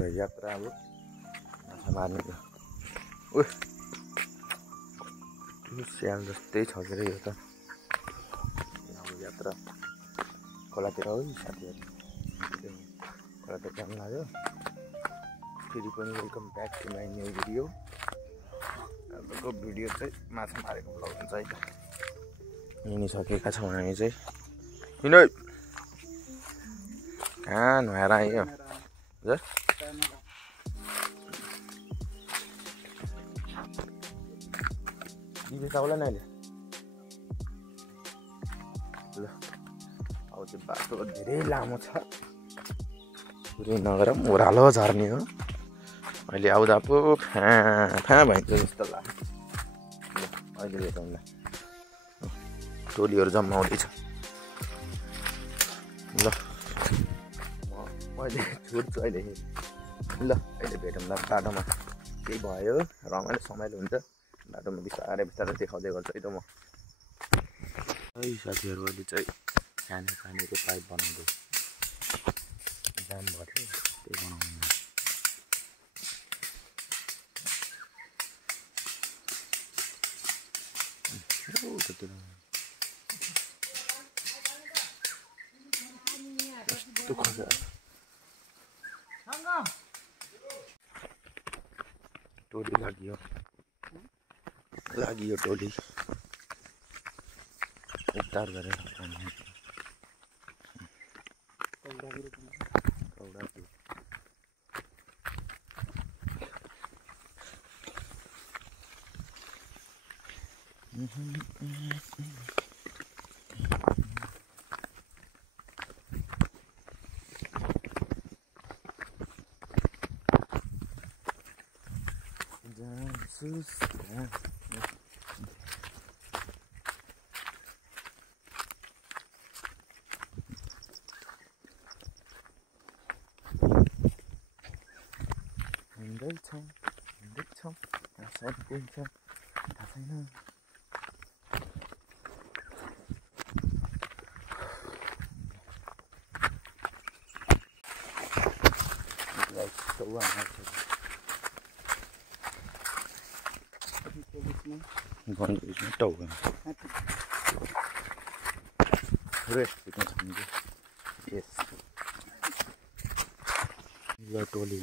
दिनको यात्रा अब माछा मार्नेको। उ स्याल जस्तै छ के अरे यो त अब यात्रा खोलातिर हो साथीहरू। खोलातिर जानु लाग्यो। फेरि पनि welcome back to my new video. आजको भिडियो चाहिँ माछा मारेको भ्लग हुन्छ है त। हिँडिसकेका छौँ हामी चाहिँ। किन कहाँ नुहाएर आयो दिदी आउला नि अहिले। ल अब त्यो बाटो धेरै लामो छ। पुरै नगएर ओह्रालो झर्ने हो। अहिले आउँदा पो फाँ भइन्छ जस्तो लाग्यो। ल अहिले हेरौँला टोलीहरू जम्मा हुँदैछ। ल मैले छुट्छु अहिले। ल अहिले भेटौँला बाटोमा। केही भयो रमाइलो हुन्छ बाटोमा। बिस्तारै देखाउँदै गर्छु है त म। है साथीहरू अहिले चाहिँ खाने पानीको पाइप बनाउँदै जाम भयो त्यही बनाउनु। टोली लाग्यो टोली उतार गरेर हिँड्दैछौँ कहाँसम्म पुग्छ थाहा छैन। गणेशमा टाउको रेस्ट यस ल टोली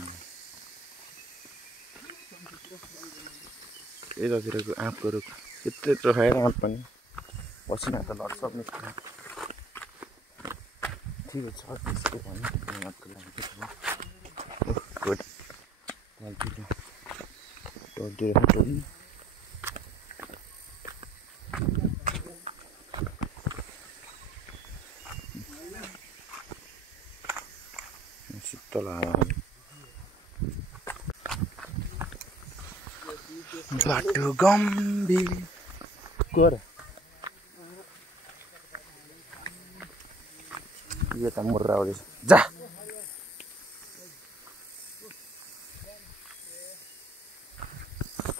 यतातिरको आँपको रुख यत्रो खाएर आँप पनि पसिना त लट्सप निस्क्यो। ठिक छ त्यसको पनि आँपको लागि गुड टोली शीतल हावा बाटो गम्भीर गोर यो त मुर्रा आउँदैछ जा।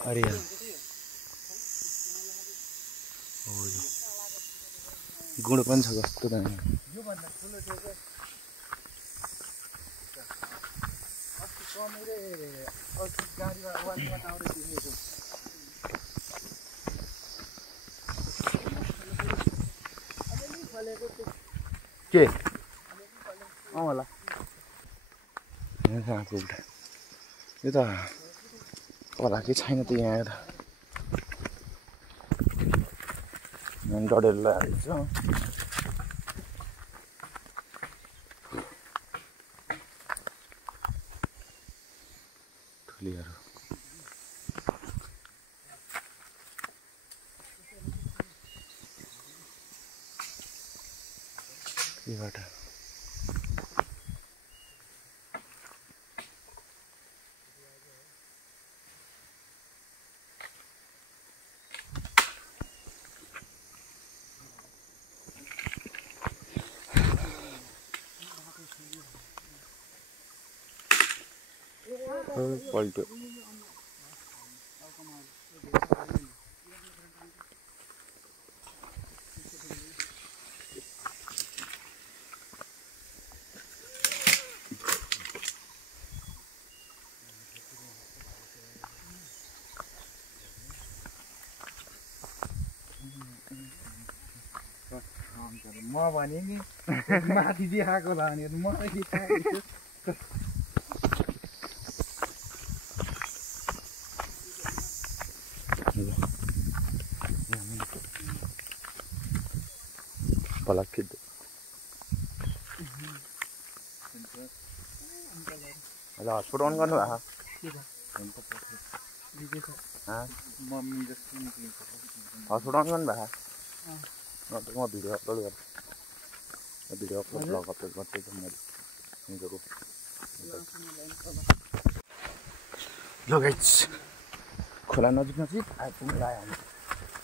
अरे गुड पनि छ कस्तो दामी। के होला यहाँ पुग्दा यो त होला कि छैन त यहाँ त डढेर लागेको छ। ठुलीहरू यबाट पल्ट्यो। म भने नि माथि देखाएको होला भने मलाई पलक खिच्दो ल हटस्पट अन गर्नु भएको मम्मी जस्तो निक्लिन्छ हटस्पट अन गर्नु भएको म भिडियो अपलोड गर्छु भिडियो अपलोड ब्लग अपलोड गर्छु मैले ल गाइस खोला नजिक नजिक आइपुग्नु आयो हामी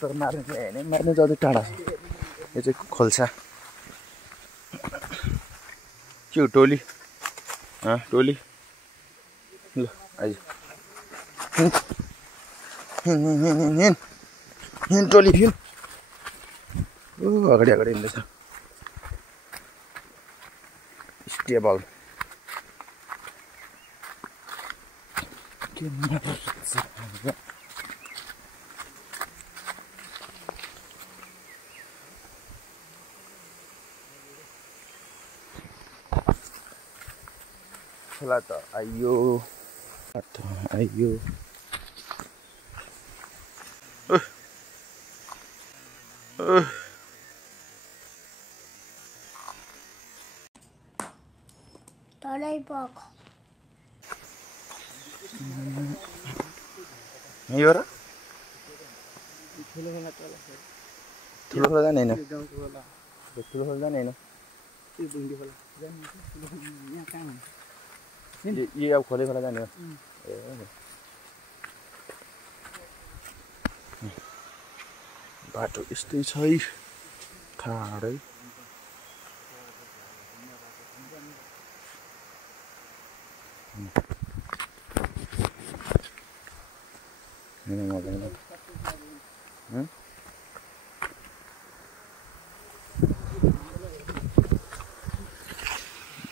तर मार्नु चाहिँ होइन मार्नु चाहिँ अलिक टाढा छ यो चाहिँ खोल्सा के हो टोली टोली ल आइज हिँड टोली हिँड अगाडि अगाडि हिँड्दैछ स्टेबल के खोला त आइयो तलै पख यो र ठुलो खोला जाने होइन ठुलो खोला जाने होइन यो अब खोले खोला जाने हो ए बाटो यस्तै छ है ठाडै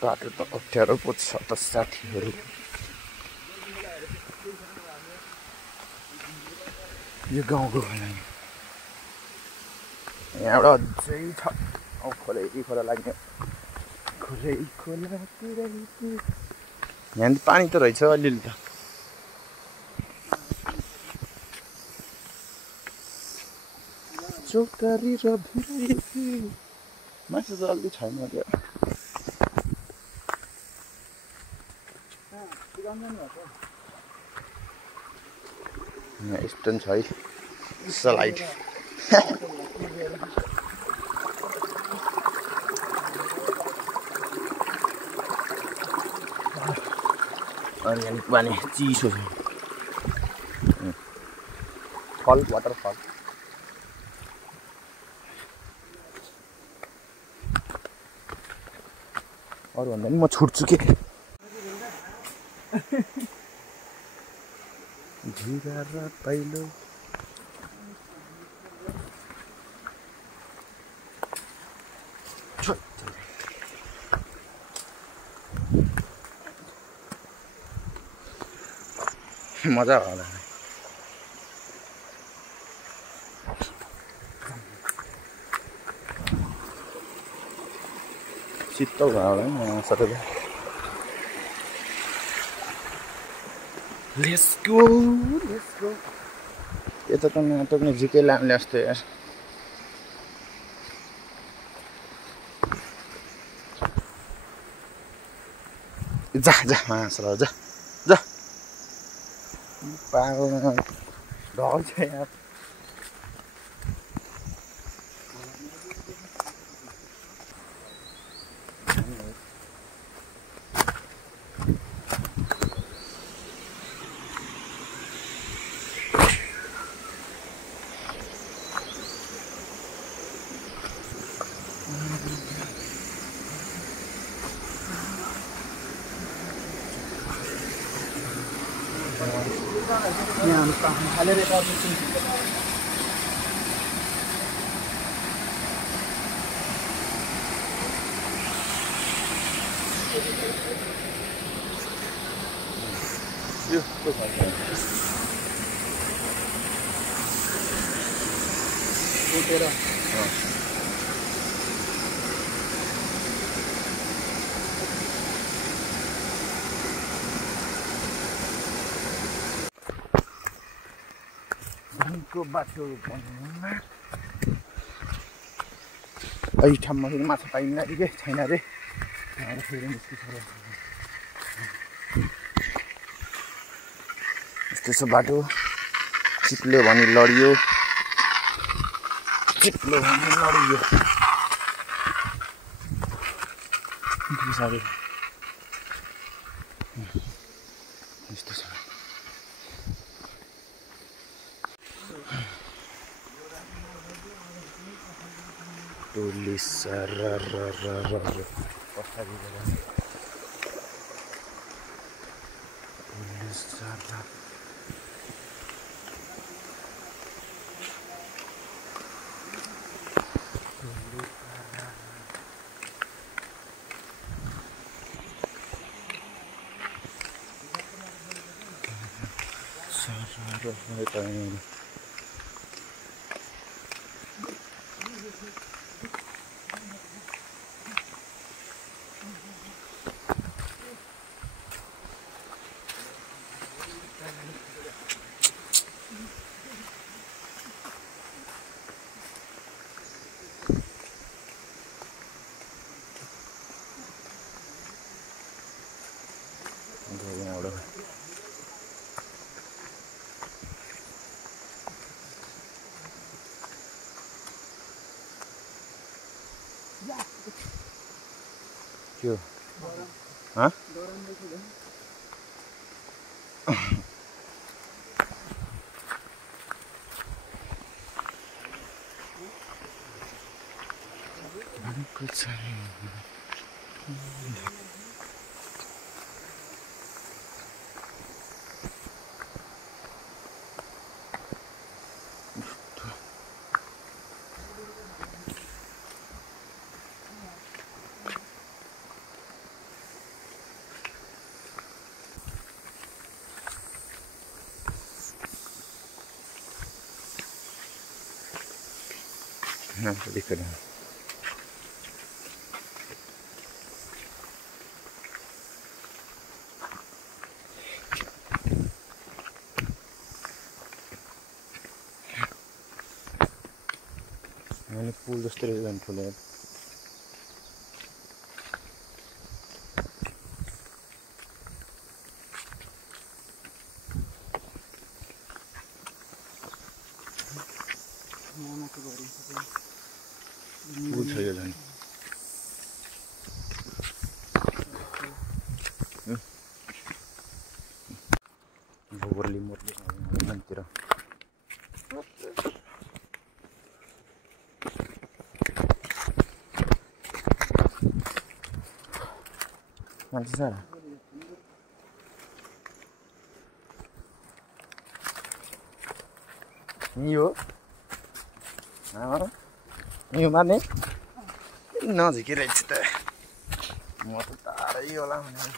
बाटो त अप्ठ्यारो पो छ त साथीहरू यो गाउँको खोला यहाँबाट अझै छ खोलै खोला लाग्ने खोलै खोला यहाँ पानी त रहेछ अलिअलि त चौतारी र मासु त अलि छैन त्यो स्टोन छ है स्लाइड अर्ग्यानिक पानी चिसो छ फल वाटरफल अरू भन्दा नि म छुट्छु के झिरा र पहिलो मजा होला शीतल भयो होला नि सबै Let's go. यता त नाटक नजिकै लाग्ने जस्तो यार जा जा मासला जा जा पागल ढल छ यार हालेर धानको बाटो भन्नुमा अहिले ठाउँमा फेरि माछा पाइन्न अरे के छैन अरे फेरि निस्किन्छ यस्तो छ बाटो चिप्लो भने लडियो चिप्लो भने लडियो यस्तो छ टोली सारा क्यों हाँ कुछ दिख रहा है मैंने पुल जस्तो रहेछ ठुलो पुल छ यो झन् गोबरले मोर्ले मन्तिर मान्छे छ नि हो यो मार्ने नजिकै रहेछ त म त टाढै होला भनेर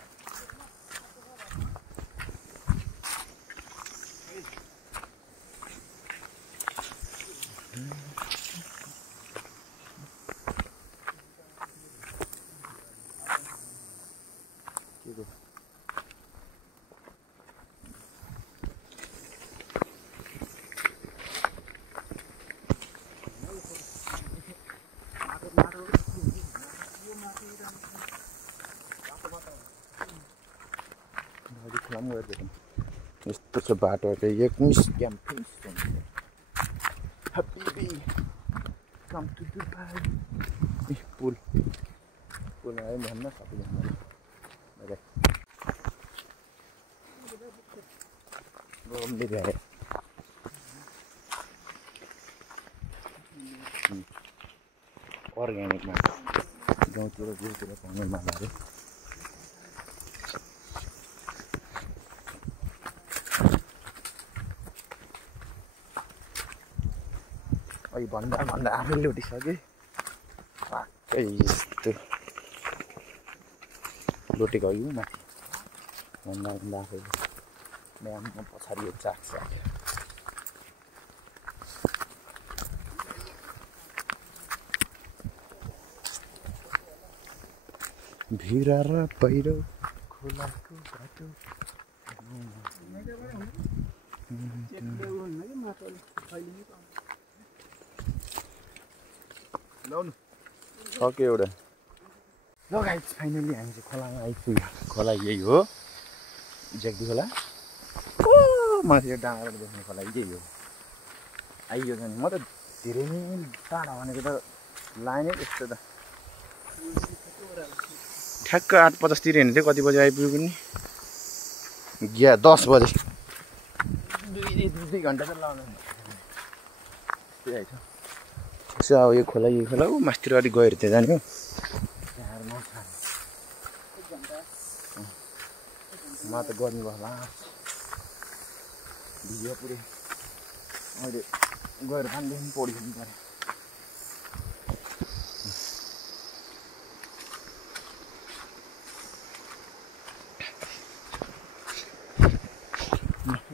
यस्तो छ बाटो चाहिँ एक मिस क्याम्पिङ हबिबी कम टु दुबई पुल पुल आयो भन्न सबैजना गरमले भ्याए अर्ग्यानिकमा गाउँतिर जिउतिर पाउने मालाहरू अहिले भन्दा भन्दा आफै लुटिसकेँ पाक्कै यस्तो लुटेको अघि माथि भन्दा भन्दा आफैले बिहानमा पछाडि यो चाख्छ भिरा र पहिरो खोलाको बाटो चेकले हुन्न कि माटोले अहिले नि पाउँछ लाउनु सक्यो एउटा ल गाइस फाइनली हामी चाहिँ खोलामा आइपुग्यो खोला यही हो ज्याक्दी खोला ओ माथि डाँडाबाट देख्ने खोला यही हो आइयो नि म त धेरै नै टाढा भनेको त लाने यस्तो त ठ्याक्क 8:50 हिँड्दै कति बजी आइपुग्यो नि 10 बजे 2 घन्टा त लाउनु त्यही आइछ ठिक छ अब यो खोला ऊ मास्तिर अलिक गएर त्यहाँ जाने हो म त गर्मी भयो होला भिडियो पुरै अहिले गएर पानीदेखि पौडी खेल्नु पऱ्यो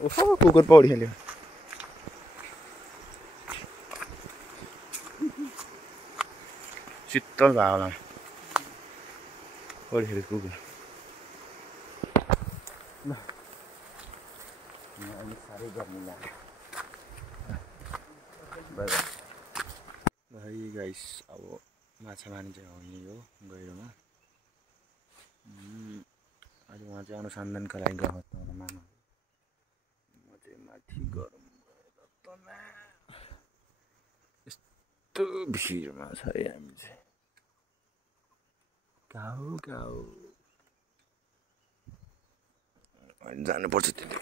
ओहो कुकुर पौडी खेल्यो शीतल भयो होला पौडी खेल्यो कुकुर अहिले साह्रै गर्मी लाग्यो भाइ गाइस अब माछा मार्ने चाहिँ हो यही हो गहिरोमा अहिले उहाँ चाहिँ अनुसन्धानका लागि गएको छ मामा म चाहिँ माथि गरौँ यस्तो भिडमा छ है हामी चाहिँ गाउँ अहिले जानुपर्छ त्यति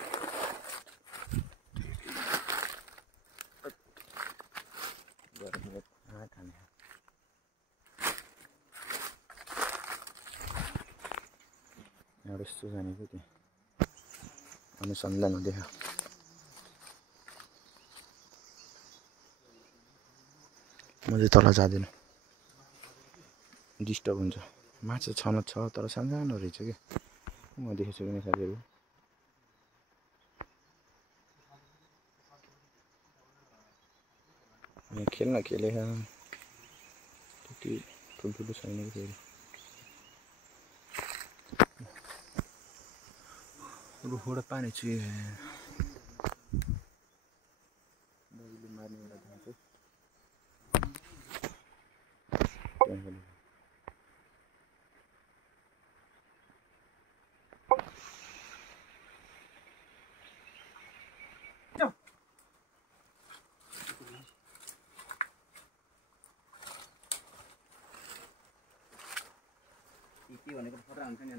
एउटा यस्तो जानेको त्यहाँ अनुसन्धान देखा म चाहिँ तल जाँदिनँ डिस्टर्ब हुन्छ माछा छन छ तर सानो रहेछ क्या म देखेको छु कि साथीहरू खेल्न खेले त्यति ठुल्ठुलो छैन कि फेरि रुखबाट पानी चुहे दहीले मार्ने एउटा घाँस के भनेको फटा हुन्छ नि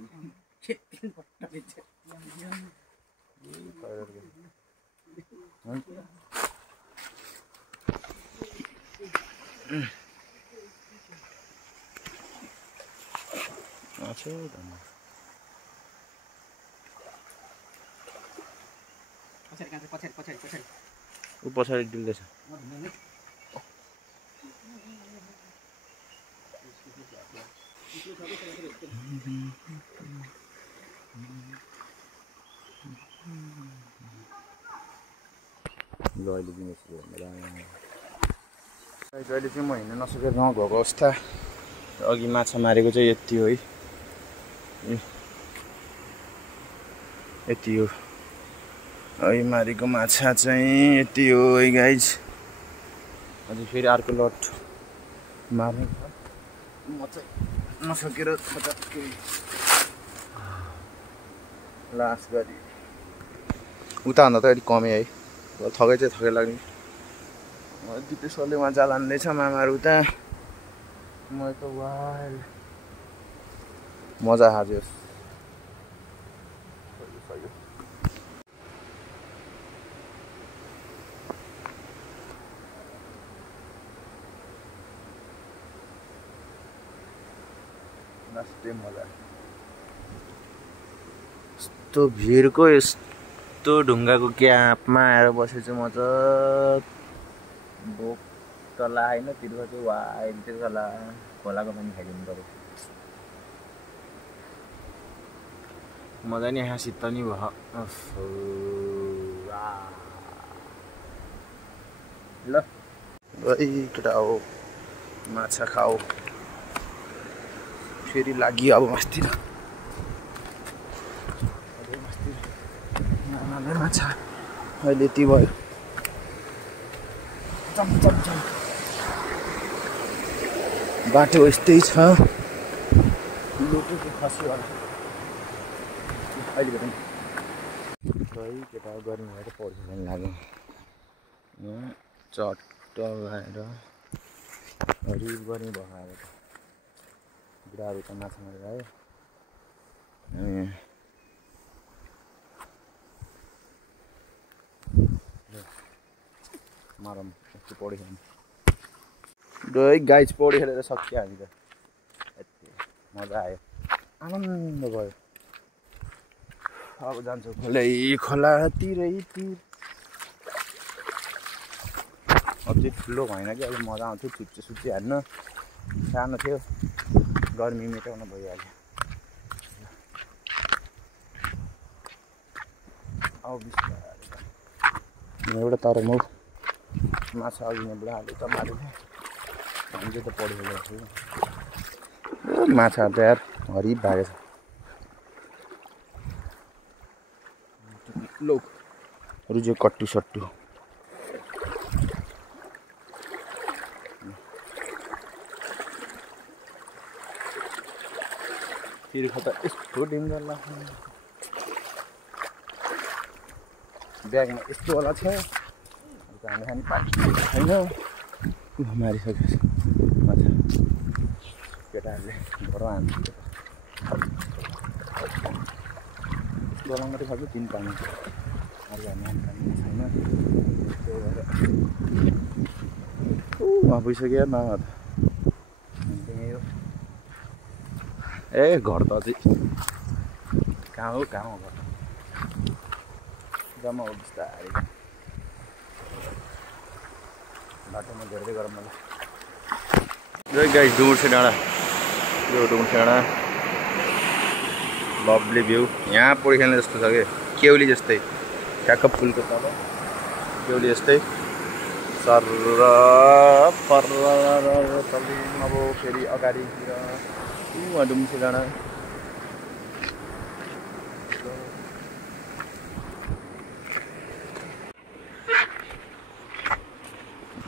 पछाडि डुल्दैछ अहिले चाहिँ म हिँड्न नसकेर नगएको अवस्था अघि माछा मारेको चाहिँ यति हो है यति हो अघि मारेको माछा चाहिँ यति हो है गाइज अझै फेरि अर्को लट मार्ने म चाहिँ नसकेर छटक्कै लास गरी उता भन्दा त अलिक कमै है थकै चाहिँ थकै लाग्ने दिपेशले उहाँ जाल हान्दैछ मामाहरू उता म त वाइल मजा हार्यो लास्टै मजा यस्तो भिरको यस्तो ढुङ्गाको क्यापमा आएर बसेछु म त भोक त लागेन तिर्खा चाहिँ वाइल तिर्खा खोलाको पानी खाइदिनु पर्यो मजा नि हाँसित नि भयो ल केटा हो माछा खाऊ फेरि लाग्यो अब मास्तिर माछा अहिले यति भयो बाटो यस्तै छ लोकेको खसी होला अहिले पनि खै केटा गर्मी भएर पढ्छु पनि लाग्यो यहाँ चट्ट भएर हरिब गर्मी भयो अब त बुढाहरू त माछा मारेर आयो मारम यति पौडी खेल्नु गाइज पौडी खेलेर सकियो हामी त यति मजा आयो आनन्द भयो अब जान्छौँ खोलातिरै अब चाहिँ ठुलो भएन कि अब मजा आउँथ्यो चुच्चे सुच्चे हान्न सानो थियो गर्मी मेटाउन भइहाल्यो अब बिस्तारै एउटा तर म माछा अघि नै बुढाहरूले त मारेको थियो हामी चाहिँ त पढिरहेको छु माछा त यार हरिब भएको छ लो रुजो कट्टु सट्टु तिर्खा त यस्तो डेन्जर लाग्छ ब्यागमा यस्तो वाला छ हामी खाने पानी छैन मारिसकेको छ माछा केटाहरूले घर हान्छ गरम मात्रै खालको तिन पानी अरू हामी खाने पानी छैन त्यही भएर उहाँ पुगिसक्यो न ए घर त अझै कहाँ हो घर जम्मा हो बिस्तारै बाटोमा धेरै गरम मलाई जय गाइस डुमुर्से डाँडा यो डुमुर्से डाँडा लभली भ्यू यहाँ पौडी खेल्ने जस्तो छ कि केउली जस्तै ठ्याक्क पुलको तल केउली जस्तै सर अब फेरि अगाडितिर उहाँ डुमुर्से डाँडा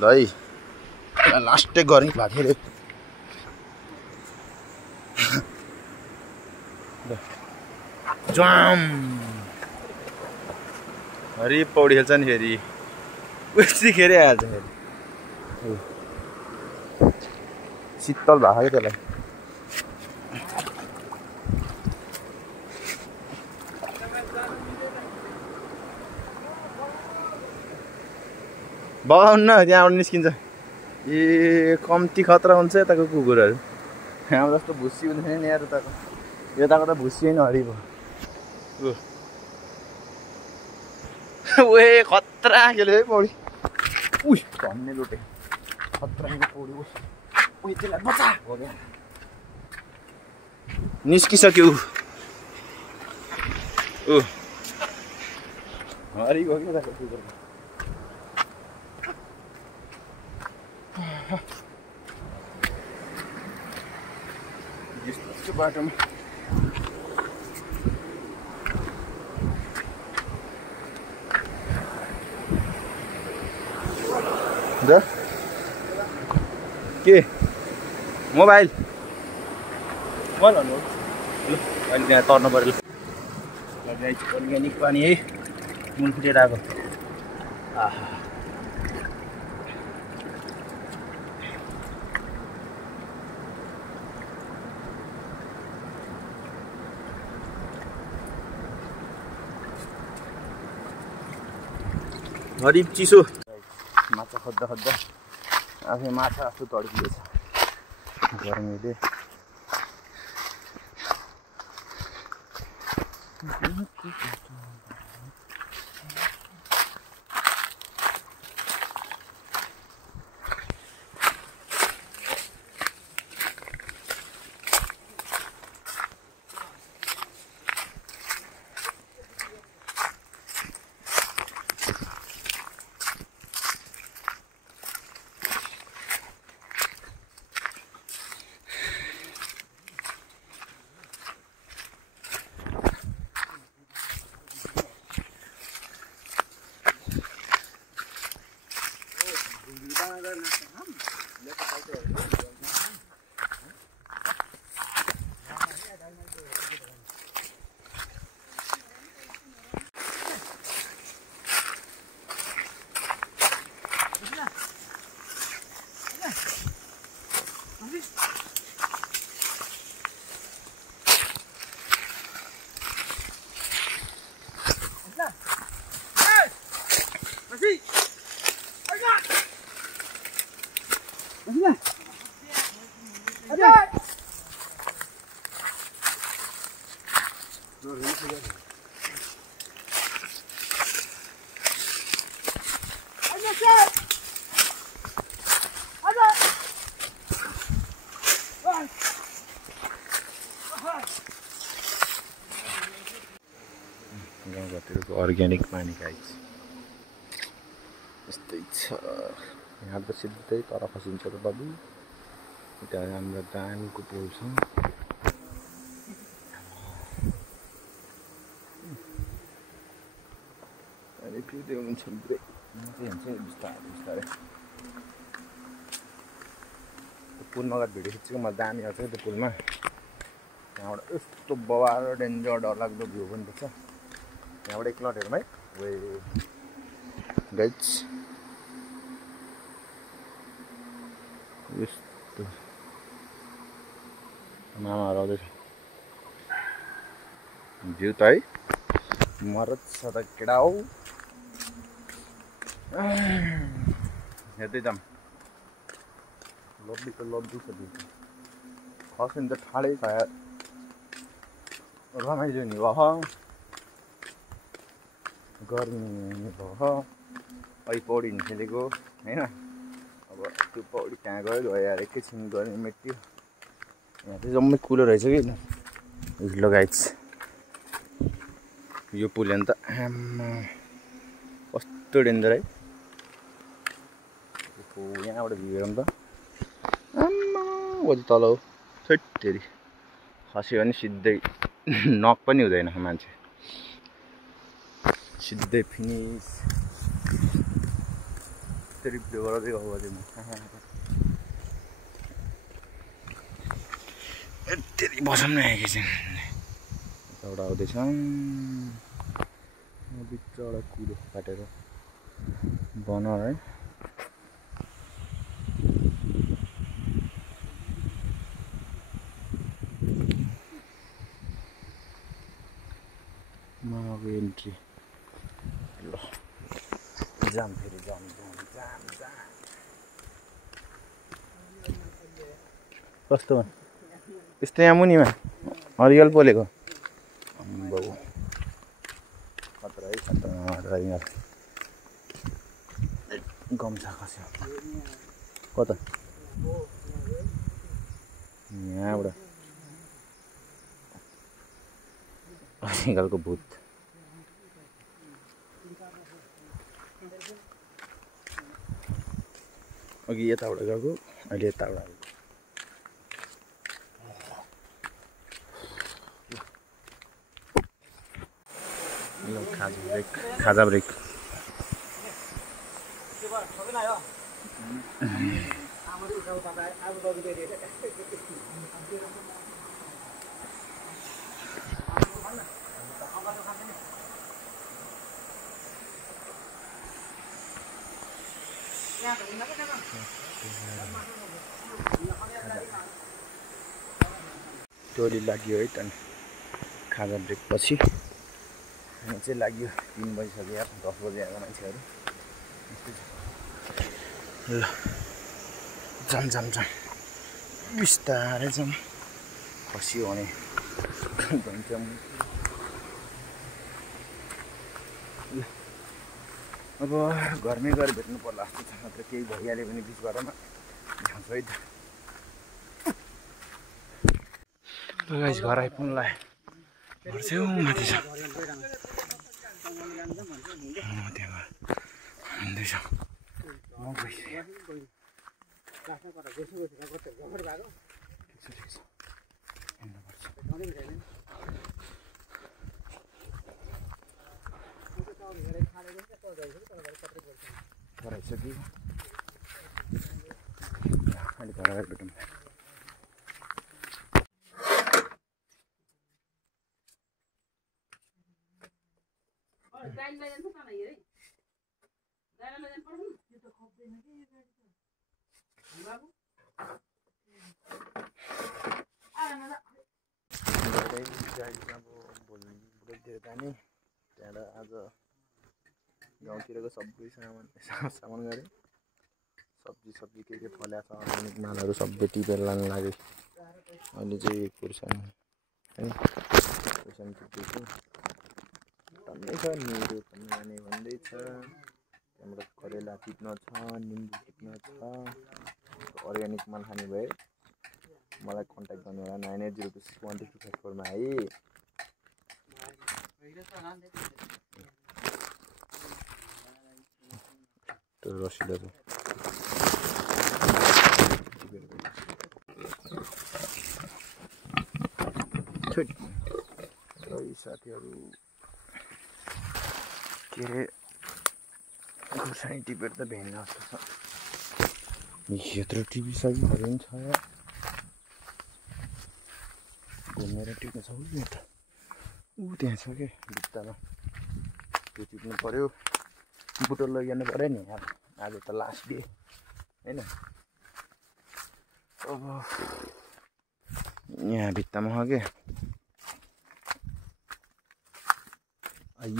ल है लास्टै गर्मी भएको थियो जाम हरि पौडी खेल्छ नि फेरि उतिखेरै हाल्छ फेरि शीतल भएको क्या त्यसलाई बगाउनु न त्यहाँबाट निस्किन्छ ए कम्ती खतरा हुन्छ यताको कुकुरहरू यहाँ जस्तो भुसी हुँदैन नि यहाँ यताको त भुसी होइन हरि भयो ओए खतरा खेल्यो है पौडी उही भन्ने लुटे खतरा पौडी उही त्यसलाई बचा हो क्या निस्किसक्यो हरि गयो क्या यताको कुकुर यस्तो बाटोमा के मोबाइल भन्नु अहिले त्यहाँ तर्नु पऱ्यो अर्ग्यानिक पानी है मुल फुटेर आएको आहा हरिब चिसो माछा खोज्दा आफै माछा आफू तड्किएछ गर्मीले गाउँघरतिरको अर्ग्यानिक पानी गाइस यस्तै छ। यहाँ त सिधै तर खसिन्छ त बाबु। त्यहाँ हाम्रो दानको पुल छ। अनि पिउँदै हुनुहुन्छ ब्रेक मात्रै हुन्छ बिस्तारै बिस्तारै। पुलमा गएर भिडियो खिचेको म दामी आउँछ त्यो पुलमा। त्यहाँबाट यस्तो बवाल डेन्जर डरलाग्दो भ्यू पनि देख्छ। यहाँबाट एकलट हेरौँ है। वे गाइस यस्तो मामाहरू आउँदैछ भ्यू त है मरद छ त केटा हौ। हेर्दै जाऊँ लब्बी त लब्बी छ भ्यू खस्यो नि त ठाडै छ यार। रमाइलो नि भयो गर्मी भयो अहिले पौडी खेलेको होइन। अब त्यो पौडी कहाँ गयो यार एकैछिन गर्मी मेट्यो। यहाँ चाहिँ जम्मै कुलो रहेछ कि हिलो गाइस। यो पुल हेर्नु त आम्मा कस्तो डेन्जर है। यहाँबाट भ्यू हेरौँ त आम्मा वो त तल हो छेट्टेरी खस्यो भने सिधै नक पनि हुँदैन मान्छे सिधै फिनिस। त्यसरी भ्यू गराउँदै गएको थिएँ म। यत्तेरी बसौँ न एकैछिन। एउटा आउँदैछ बिचबाट कुलो काटेर बनाऊ है। मामाको एन्ट्री ल जाम फेरि जाम जाम जाम जाम कस्तोमा यस्तो यहाँ मुनिमा हरियल पोलेको बाउ खतरा है खतरा गम्छा खस्यो कता यहाँबाट अहिलेको भूत अघि यताबाट गएको अहिले यताबाट आएको। खाजा ब्रेक टोली लाग्यो है त खाजा ब्रेक पछि यहाँ चाहिँ लाग्यो 3 बजिसक्यो यार 10 बजे आएको मान्छेहरू ल जाम जाम जाम बिस्तारै जाम खस्यो भने भन्छौँ। अब घरमै गएर भेट्नु पर्ला जस्तो छ नत्र केही भइहाल्यो भने बिच बाटोमा झ्याउँछ है त। गाइस घर आइपुग्नु लाग्यो घर चाहिँ माथि छ त्यहाँ हिँड्दैछ म गइसकेँ। कराइसक्यो अहिले घर आएर भेटौँ। बुढोतिर जाने त्यहाँबाट आज गाउँतिरको सबै सामान गरेँ। सब्जी के फल्या छ अर्ग्यानिक मालहरू सबै टिपेर लानु लाग्यो। अहिले चाहिँ खुर्सानी होइन खुर्सानी टिपेको टन्नै छ निरो पनि लाने भन्दैछ। त्यहाँबाट करेला टिप्न छ निम्बु टिप्न छ। अर्ग्यानिक माल खाने भए मलाई कन्ट्याक्ट गर्नु होला 9802613254 मा है। त्यो रसिदाहरू साथीहरू के अरे खुर्सानी टिपेर त भेट्न जस्तो छ यत्रो टिपिसक्यो नि छ घुमेर टिप्नु छ उ त ऊ त्यहाँ छ कि भित्तामा त्यो टिप्नु पऱ्यो बुटो लैजानु पऱ्यो नि यार आज त लास्ट डे होइन अब यहाँ भित्तामा हो क्या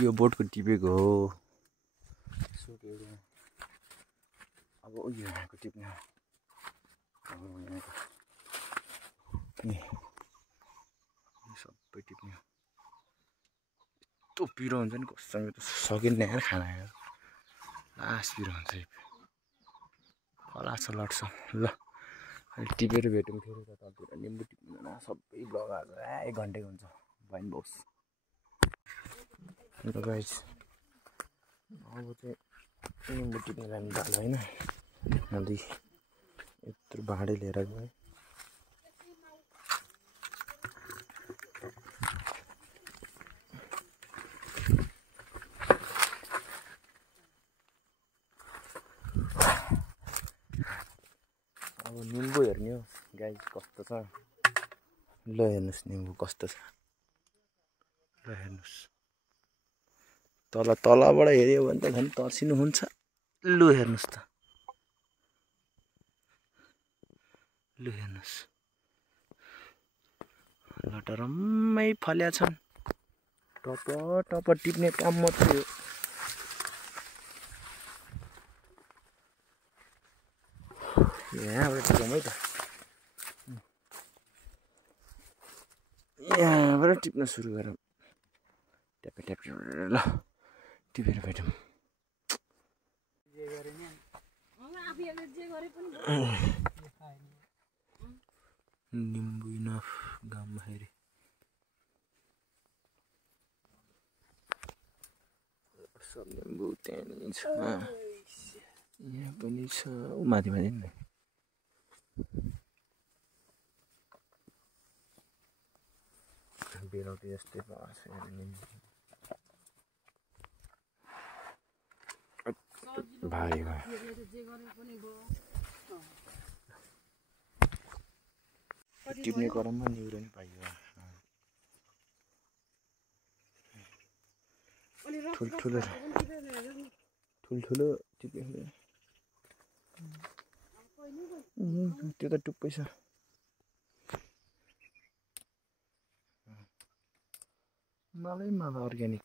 यो बोटको टिपेको हो अब यो यहाँको टिप्ने सबै टिप्ने यस्तो पिरो हुन्छ नि कसम त सकिन्न यार खाना लास्ट पिरो हुन्छ फलाछ लट्छ ल अहिले टिपेर भेटौँ फेरि त तलतिर निम्बु टिप्दैन सबै ब्लग आज 1 घन्टाको हुन्छ वाइन बस ल गाइस अब चाहिँ निम्बु टिप्ने जानु बाल होइन नदी यत्रो भाँडे लिएर गएँ अब निम्बु हेर्ने हो गाइस कस्तो छ ल हेर्नुहोस् निम्बु कस्तो छ ल हेर्नुहोस् तलबाट हेऱ्यो भने त झन् तर्सिनुहुन्छ लु हेर्नुहोस् त लु हेर्नुहोस् लटरम्मै फल्या छन् टप टप टिप्ने काम मात्रै हो यहाँबाट टिपौँ है त यहाँबाट टिप्न सुरु गरौँ ट्याप ट्याप ल टिपेर भेटौँ निम्बु इनफ गाउँमा हेरे सब निम्बु त्यहाँ छ यहाँ पनि छ माथि माथि नि बेलौटी जस्तै भएको छ निम्बु भारी भयो टिप्ने क्रममा निहुरो नि पाइयो ठुल्ठुलो टिप्ने त्यो त टुप्पै छ मलाई अर्ग्यानिक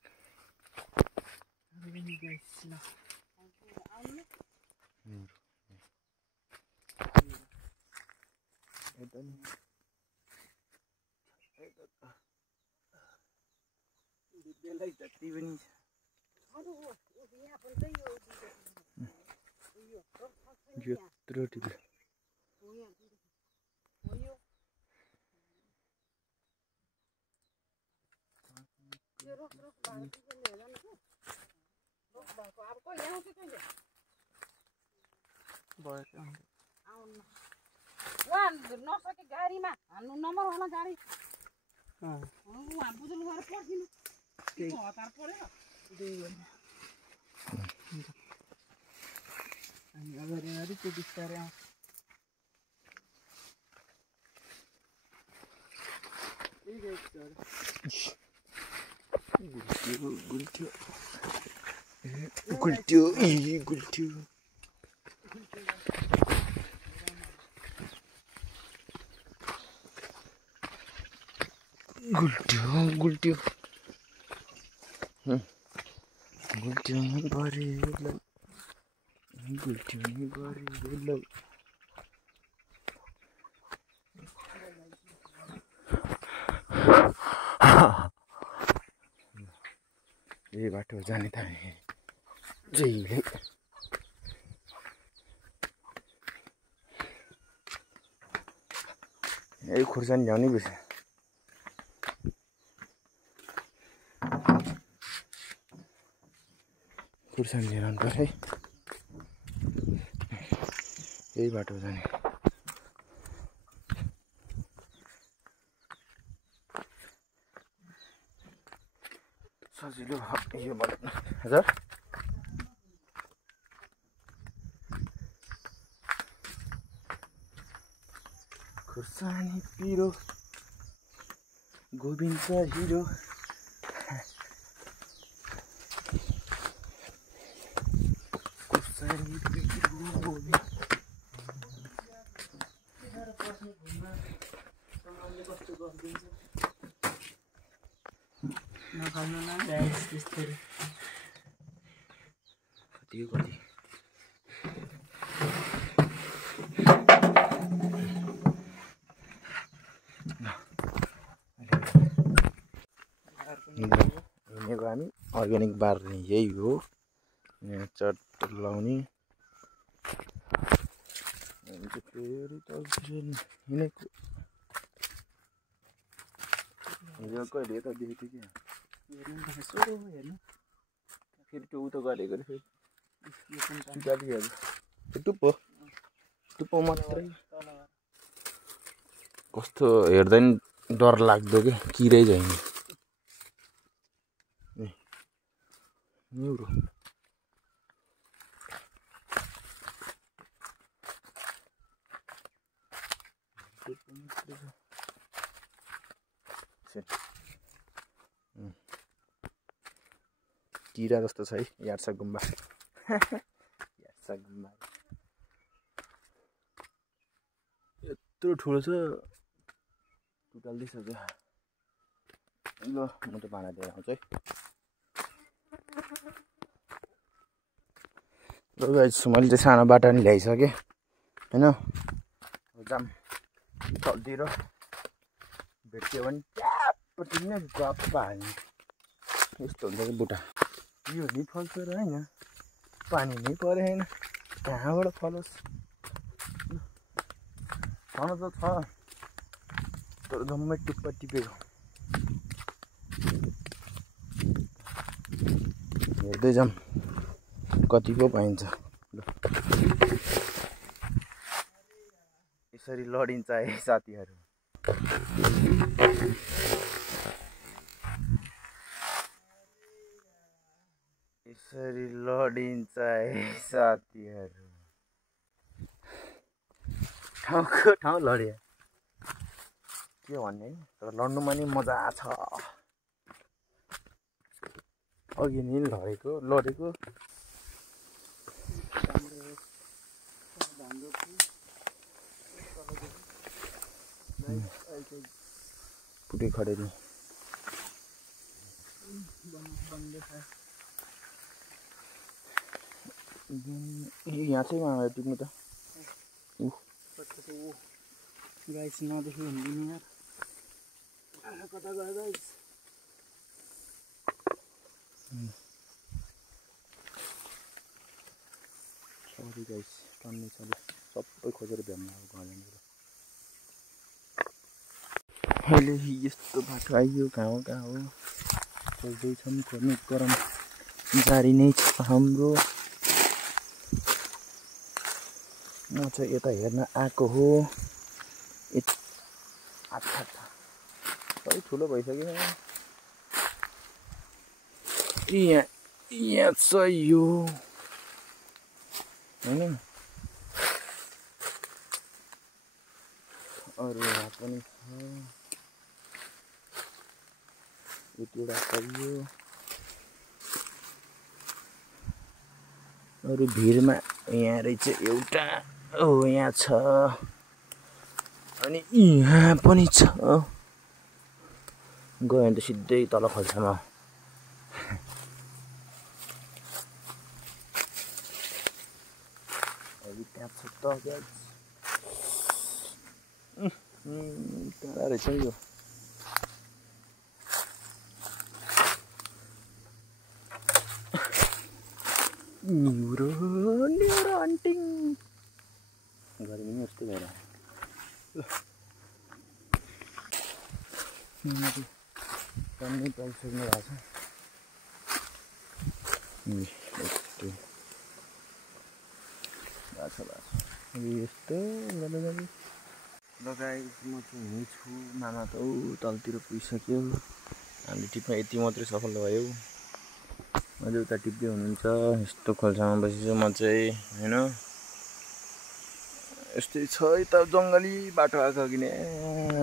यत्रो टिप्यो नसके गाडीमा हान्नु नम्बर होला गाडी बुझ्नु गएर पर्खिनु हतार पऱ्यो अगाडि त्यो बिस्तारै गुल्ट्यो नि पऱ्यो यही बाटो जाने त जहिले यही खुर्सानी ल्याउने बिर्स खुर्सानी लिएर आउनु पर्छ है यही बाटो जाने सजिलो यो बाटो हजुर खुर्सानी पिरो गोविन्द हिरो खुर्सानी पिरो गोविन्द नखाउनु न गाइस त्यस्तै कति हो कति हिँडेको हामी अर्ग्यानिक बार्ने यही हो यहाँ चट लाउने फेरि त हिँडेको हिजो कहिले यता देखेको थिएँ कि यसो हेर्नु फेरि त्यो उतो गरेको फेरि चुटालिहाल्यो त्यो टुप्पो टुप्पो मात्रै कस्तो हेर्दा नि डर लाग्दो के किरै झैँ न्युरो किरा जस्तो छ है यार्सा गुम्बा यार्सा गुम्बा यत्रो ठुलो छ टुटाल्दैछ त्यो ल म त भाँडा दिएर आउँछु है ल गाइस मैले चाहिँ सानो बाटा नि ल्याइसकेँ होइन जाम तलतिर भेट्यो भने ट्यापट्टि नै गफ हाल्ने यस्तो हुन्छ कि बुटा यो नि फल्छ र होइन पानी नै परेन कहाँबाट फलोस् छन त छ तर जम्मै टुप्पा टिपेको हेर्दै जाऊँ कति पो पाइन्छ ल यसरी लडिन्छ है साथीहरू यसरी लडिन्छ है साथीहरू ठाउँको ठाउँ लड्यो के भन्ने तर लड्नुमा नि मजा छ अघि नि लडेको पुरै खडेरी यहाँ चाहिँ उहाँलाई टिप्नु त गाइस नदेखि हुँदैन यार कता गयो गाइस सरी गाइस टन्नै छ सबै खोजेर भ्याउनु अब घरबाट अहिले यस्तो बाटो आइयो कहाँ हो खोज्दैछौँ खोज्ने क्रम जारी नै छ हाम्रो म चाहिँ यता हेर्न आएको हो अच्छा सबै ठुलो भइसक्यो यहाँ छ यो होइन अरू यहाँ पनि छ यतिवटा परियो अरू भिरमा यहाँ रहेछ एउटा हो यहाँ छ अनि यहाँ पनि छ गयो भने त सिधै तल खोल्छमा त्यहाँ छ त टाढा रहेछ नि यो न्युरो हन्टिङ गर्मी नि यस्तो भएर टन्नै पाइसक्नु भएको छ त्यही बाछा यस्तो गर्दा जाने ल गाइस म चाहिँ यहीँ छु मामा त ऊ तलतिर पुगिसक्यो हामीले टिप्न यति मात्रै सफल भयो अझै उता टिप्दै हुनुहुन्छ यस्तो खोल्सामा बसेछु म चाहिँ होइन यस्तै छ यता जङ्गली बाटो आएको किन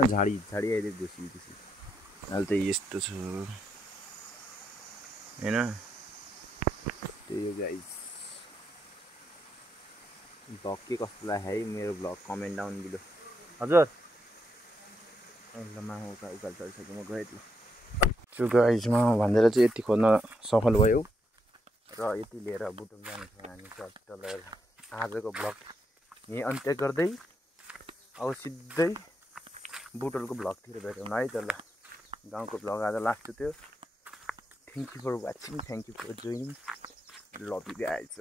झाडी आइदिएको बेसी अहिले त यस्तो छ होइन त्यही हो गाइस भ्लग के कस्तो लाग्यो है मेरो भ्लग कमेन्ट डाउन बिलो हजुर ल मामा उकाल चलिसक्यो म गएँ ल गाइसमा भनेर चाहिँ यति खोज्न सफल भयो र यति लिएर बुटुल जाने छौँ हामी चट्टल आजको भ्लग यहीँ अन्त्य गर्दै अब सिधै बुटोलको भ्लगतिर भेटौँ है त ल गाउँको भ्लग आज लास्ट थियो thank you for watching thank you for joining love you guys